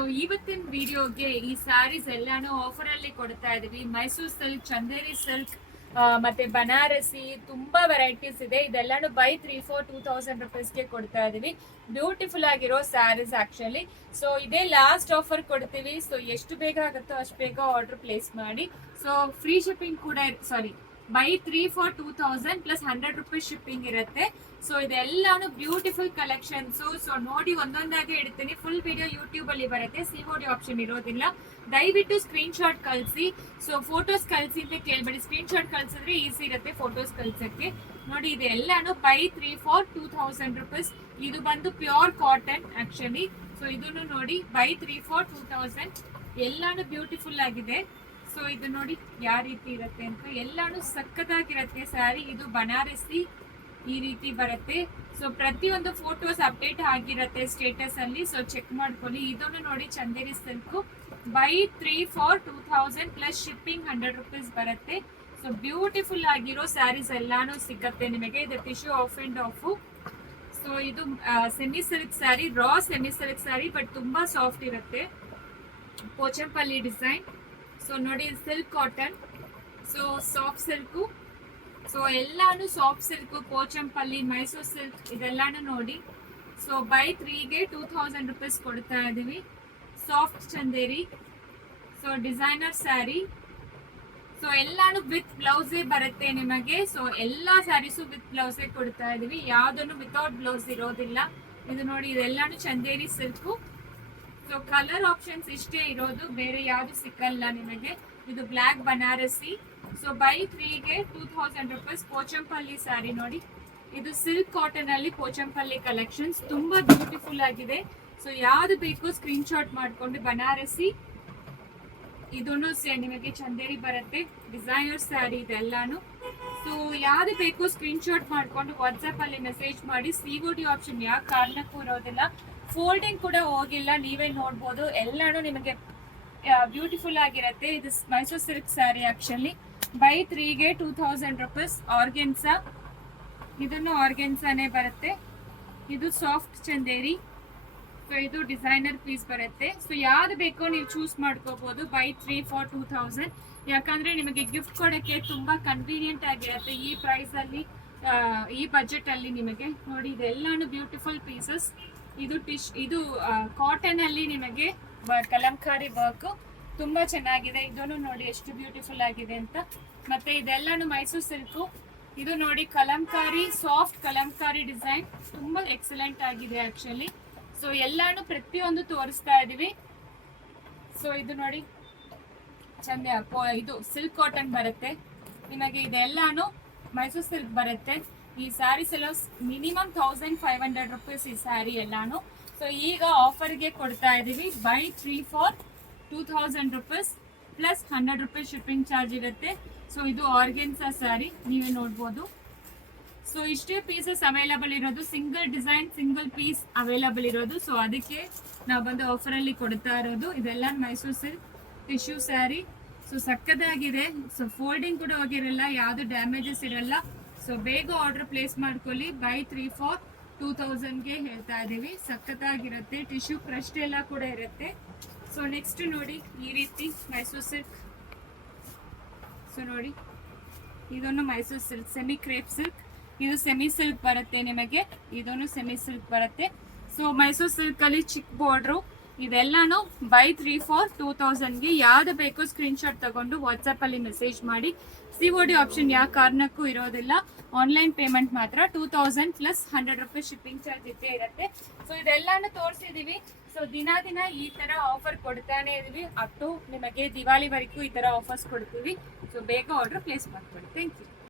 So ಇವತ್ತಿನ ವಿಡಿಯೋಗೆ ಈ ಸ್ಯಾರೀಸ್ ಎಲ್ಲಾನು ಆಫರ್ ಅಲ್ಲಿ ಕೊಡ್ತಾ ಇದೀವಿ. ಮೈಸೂರು ಸಿಲ್ಕ್, ಚಂದೇರಿ ಸಿಲ್ಕ್ ಮತ್ತೆ ಬನಾರಸಿ ತುಂಬಾ ವೆರೈಟೀಸ್ ಇದೆ. ಇದೆಲ್ಲಾನು ಬೈ 3 for 2000 rupeesಗೆ ಕೊಡ್ತಾ ಇದೀವಿ. ಬ್ಯೂಟಿಫುಲ್ ಆಗಿರೋ ಸ್ಯಾರೀಸ್ ಆಕ್ಚುಲಿ. ಸೊ ಇದೇ ಲಾಸ್ಟ್ ಆಫರ್ ಕೊಡ್ತೀವಿ. ಸೊ ಎಷ್ಟು ಬೇಗ ಆಗುತ್ತೋ ಅಷ್ಟು ಬೇಗ ಆರ್ಡರ್ ಪ್ಲೇಸ್ ಮಾಡಿ. ಸೊ ಫ್ರೀ ಶಿಪ್ಪಿಂಗ್ ಕೂಡ buy 3 for 2000 plus 100 rupees shipping ಇರುತ್ತೆ. ಸೊ ಇದೆಲ್ಲಾನು ಬ್ಯೂಟಿಫುಲ್ ಕಲೆಕ್ಷನ್ಸ್. ಸೊ ನೋಡಿ ಒಂದೊಂದಾಗಿ ಇಡ್ತೀನಿ. ಫುಲ್ ವಿಡಿಯೋ ಯೂಟ್ಯೂಬ್ ಅಲ್ಲಿ ಬರುತ್ತೆ, ಸಿಒಡಿ ಆಪ್ಷನ್ ಇರೋದಿಲ್ಲ. ದಯವಿಟ್ಟು ಸ್ಕ್ರೀನ್ ಶಾಟ್ ಕಳಿಸಿ. ಸೊ ಫೋಟೋಸ್ ಕಳಿಸಿ ಅಂತ ಕೇಳ್ಬೇಡಿ, ಸ್ಕ್ರೀನ್ ಶಾಟ್ ಕಳ್ಸಿದ್ರೆ ಈಸಿ ಇರುತ್ತೆ ಫೋಟೋಸ್ ಕಳ್ಸಕ್ಕೆ. ನೋಡಿ ಇದೆಲ್ಲಾನು ಬೈ 3 for 2000 rupees. ಇದು ಬಂದು ಪ್ಯೂರ್ ಕಾಟನ್ ಆಕ್ಚುಲಿ. ಸೊ ಇದನ್ನು ನೋಡಿ ಬೈ 3 for 2000. ಎಲ್ಲಾನು ಬ್ಯೂಟಿಫುಲ್ ಆಗಿದೆ. ಸೊ ಇದು ನೋಡಿ ಯಾವ ರೀತಿ ಇರುತ್ತೆ ಅಂತ, ಎಲ್ಲಾನು ಸಕ್ಕತ್ತಾಗಿರುತ್ತೆ ಸ್ಯಾರಿ. ಇದು ಬನಾರಸಿ ಈ ರೀತಿ ಬರುತ್ತೆ. ಸೊ ಪ್ರತಿಯೊಂದು ಫೋಟೋಸ್ ಅಪ್ಡೇಟ್ ಆಗಿರುತ್ತೆ ಸ್ಟೇಟಸ್ ಅಲ್ಲಿ, ಸೊ ಚೆಕ್ ಮಾಡ್ಕೊಳ್ಳಿ. ಇದನ್ನು ನೋಡಿ Chanderi silk buy 3 for 2000 plus shipping 100 rupees ಬರುತ್ತೆ. ಸೊ ಬ್ಯೂಟಿಫುಲ್ ಆಗಿರೋ ಸ್ಯಾರೀಸ್ ಎಲ್ಲಾನು ಸಿಗುತ್ತೆ ನಿಮಗೆ. ಇದು tissue off and off. So ಇದು semi silk saree, raw semi silk saree, but ತುಂಬಾ ಸಾಫ್ಟ್ ಇರುತ್ತೆ. ಪೋಚಂಪಲ್ಲಿ ಡಿಸೈನ್. ಸೊ ನೋಡಿ silk cotton, so soft silk. So ಎಲ್ಲಾನು soft silk, Pochampalli, Mysuru silk ಇದೆಲ್ಲಾನು ನೋಡಿ. ಸೊ ಬೈ 3ಗೆ 2000 rupees ಕೊಡ್ತಾ ಇದೀವಿ. Soft Chanderi, so designer sari. So ಎಲ್ಲಾನು ವಿತ್ ಬ್ಲೌಸೇ ಬರುತ್ತೆ ನಿಮಗೆ. ಸೊ ಎಲ್ಲಾ ಸ್ಯಾರೀಸು ವಿತ್ ಬ್ಲೌಸೇ ಕೊಡ್ತಾ ಇದೀವಿ, ಯಾವ್ದನ್ನು ವಿತೌಟ್ ಬ್ಲೌಸ್ ಇರೋದಿಲ್ಲ. ಇದು ನೋಡಿ ಇದೆಲ್ಲಾನು Chanderi silk. So colour options ಇಷ್ಟೇ ಇರೋದು, ಬೇರೆ ಯಾವ್ದು ಸಿಕ್ಕಲ್ಲ ನಿಮಗೆ. ಇದು ಬ್ಲ್ಯಾಕ್ ಬನಾರಸಿ. ಸೊ ಬೈ 3ಗೆ 2000 rupees. ಪೋಚಂಪಲ್ಲಿ ಸ್ಯಾರಿ ನೋಡಿ, ಇದು ಸಿಲ್ಕ್ ಕಾಟನ್ ಅಲ್ಲಿ ಪೋಚಂಪಲ್ಲಿ ಕಲೆಕ್ಷನ್ಸ್ ತುಂಬಾ ಬ್ಯೂಟಿಫುಲ್ ಆಗಿದೆ. ಸೊ ಯಾವ್ದು ಬೇಕು ಸ್ಕ್ರೀನ್ ಶಾಟ್ ಮಾಡ್ಕೊಂಡು. ಬನಾರಸಿ ಇದನ್ನು ನಿಮಗೆ ಚಂದೇರಿ ಬರುತ್ತೆ, ಡಿಸೈನರ್ ಸ್ಯಾರಿ ಇದೆಲ್ಲಾನು. ಸೊ ಯಾವ್ದು ಬೇಕು ಸ್ಕ್ರೀನ್ ಶಾಟ್ ಮಾಡ್ಕೊಂಡು ವಾಟ್ಸ್ಆಪ್ ಅಲ್ಲಿ ಮೆಸೇಜ್ ಮಾಡಿ. ಸಿಒಡಿ ಆಪ್ಷನ್ ಯಾವ ಕಾರಣಕ್ಕೂ ಇರೋದಿಲ್ಲ, ಫೋಲ್ಡಿಂಗ್ ಕೂಡ ಹೋಗಿಲ್ಲ, ನೀವೇ ನೋಡ್ಬೋದು. ಎಲ್ಲಾನು ನಿಮಗೆ ಬ್ಯೂಟಿಫುಲ್ ಆಗಿರುತ್ತೆ. ಇದು Mysuru silk saree actually. Buy 3ಗೆ 2000 rupees. ಆರ್ಗೆನ್ಸಾ, ಇದನ್ನು ಆರ್ಗೆನ್ಸಾನೇ ಬರುತ್ತೆ. ಇದು ಸಾಫ್ಟ್ ಚಂದೇರಿ. ಸೊ ಇದು ಡಿಸೈನರ್ ಪೀಸ್ ಬರುತ್ತೆ. ಸೊ ಯಾವ್ದು ಬೇಕೋ ನೀವು ಚೂಸ್ ಮಾಡ್ಕೋಬಹುದು ಬೈ 3 for 2000. ಯಾಕಂದ್ರೆ ನಿಮಗೆ ಗಿಫ್ಟ್ ಕೊಡಕ್ಕೆ ತುಂಬಾ ಕನ್ವೀನಿಯಂಟ್ ಆಗಿರುತ್ತೆ ಈ ಪ್ರೈಸ್ ಅಲ್ಲಿ, ಈ ಬಜೆಟ್ ಅಲ್ಲಿ ನಿಮಗೆ. ನೋಡಿ ಇದೆಲ್ಲಾನು ಬ್ಯೂಟಿಫುಲ್ ಪೀಸಸ್. ಇದು ಕಾಟನ್ ಅಲ್ಲಿ ನಿಮಗೆ ಕಲಂಕಾರಿ ವರ್ಕ್ ತುಂಬಾ ಚೆನ್ನಾಗಿದೆ. ಇದನ್ನು ನೋಡಿ ಎಷ್ಟು ಬ್ಯೂಟಿಫುಲ್ ಆಗಿದೆ ಅಂತ. ಮತ್ತೆ ಇದೆಲ್ಲಾನು ಮೈಸೂರು ಸಿಲ್ಕು. ಇದು ನೋಡಿ ಕಲಂಕಾರಿ, ಸಾಫ್ಟ್ ಕಲಂಕಾರಿ ಡಿಸೈನ್ ತುಂಬಾ ಎಕ್ಸಲೆಂಟ್ ಆಗಿದೆ ಆಕ್ಚುಲಿ. ಸೊ ಎಲ್ಲಾನು ಪ್ರತಿಯೊಂದು ತೋರಿಸ್ತಾ ಇದೀವಿ. ಸೊ ಇದು ನೋಡಿ ಇದು ಸಿಲ್ಕ್ ಕಾಟನ್ ಬರುತ್ತೆ ನಿಮಗೆ. ಇದೆಲ್ಲಾನು ಮೈಸೂರು ಸಿಲ್ಕ್ ಬರುತ್ತೆ. ಈ ಸ್ಯಾರೀಸ್ ಎಲ್ಲ ಮಿನಿಮಮ್ 1500 rupees ಈ ಸ್ಯಾರಿ ಎಲ್ಲಾನು. ಸೊ ಈಗ ಆಫರ್ಗೆ ಕೊಡ್ತಾ ಇದೀವಿ buy 3 for 2000 rupees plus 100 rupees shipping charge ಇರುತ್ತೆ. ಸೊ ಇದು ಆರ್ಗೆನ್ಸಾ ಸ್ಯಾರಿ, ನೀವೇ ನೋಡ್ಬೋದು. ಸೊ ಇಷ್ಟೇ ಪೀಸಸ್ ಅವೈಲಬಲ್ ಇರೋದು, single design single piece available ಇರೋದು. ಸೊ ಅದಕ್ಕೆ ನಾವು ಬಂದು ಆಫರ್ ಅಲ್ಲಿ ಕೊಡ್ತಾ ಇರೋದು. ಇದೆಲ್ಲ Mysuru silk tissue saree. So ಸಕ್ಕದಾಗಿದೆ. ಸೊ ಫೋಲ್ಡಿಂಗ್ ಕೂಡ ಹೋಗಿರಲ್ಲ, ಯಾವುದು ಡ್ಯಾಮೇಜಸ್ ಇರಲ್ಲ. ಸೊ ಬೇಗ ಆರ್ಡರ್ ಪ್ಲೇಸ್ ಮಾಡ್ಕೊಳ್ಳಿ. ಬೈ 3 for 2000ಗೆ ಹೇಳ್ತಾ ಇದೀವಿ. ಸಕ್ಕತ್ತಾಗಿರುತ್ತೆ. ಟಿಶ್ಯೂ ಕ್ರಸ್ಟ್ ಎಲ್ಲ ಕೂಡ ಇರುತ್ತೆ. ಸೊ ನೆಕ್ಸ್ಟ್ ನೋಡಿ ಈ ರೀತಿ ಮೈಸೂರು ಸಿಲ್ಕ್. ಸೊ ನೋಡಿ ಇದನ್ನು Mysuru silk semi crepe silk. ಇದು ಸೆಮಿ ಸಿಲ್ಕ್ ಬರುತ್ತೆ ನಿಮಗೆ. ಇದನ್ನು ಸೆಮಿ ಸಿಲ್ಕ್ ಬರುತ್ತೆ. ಸೊ ಮೈಸೂರು ಸಿಲ್ಕ್ ಅಲ್ಲಿ ಚಿಕ್ ಬಾರ್ಡ್ರು. ಇದೆಲ್ಲಾನು ಬೈ 3 for 2000ಗೆ. ಯಾವ್ದು ಬೇಕೋ ಸ್ಕ್ರೀನ್ ಶಾಟ್ ತಗೊಂಡು ವಾಟ್ಸ್ಆಪ್ ಅಲ್ಲಿ ಮೆಸೇಜ್ ಮಾಡಿ. ಸಿಒಡಿ ಆಪ್ಷನ್ ಯಾವ ಕಾರಣಕ್ಕೂ ಇರೋದಿಲ್ಲ, ಆನ್ಲೈನ್ ಪೇಮೆಂಟ್ ಮಾತ್ರ. 2000 ಪ್ಲಸ್ 100 rupees ಶಿಪ್ಪಿಂಗ್ ಚಾರ್ಜ್ ಇದ್ದೇ ಇರುತ್ತೆ. ಸೊ ಇದೆಲ್ಲಾನು ತೋರಿಸಿದೀವಿ. ಸೊ ದಿನ ಈ ತರ ಆಫರ್ ಕೊಡ್ತಾನೆ ಇದೀವಿ. ಅಪ್ ಟು ನಿಮಗೆ ದಿವಾಳಿವರೆಗೂ ಈ ತರ ಆಫರ್ಸ್ ಕೊಡ್ತೀವಿ. ಸೊ ಬೇಗ ಆರ್ಡರ್ ಪ್ಲೇಸ್ ಮಾಡ್ಕೊಳ್ಳಿ. Thank you.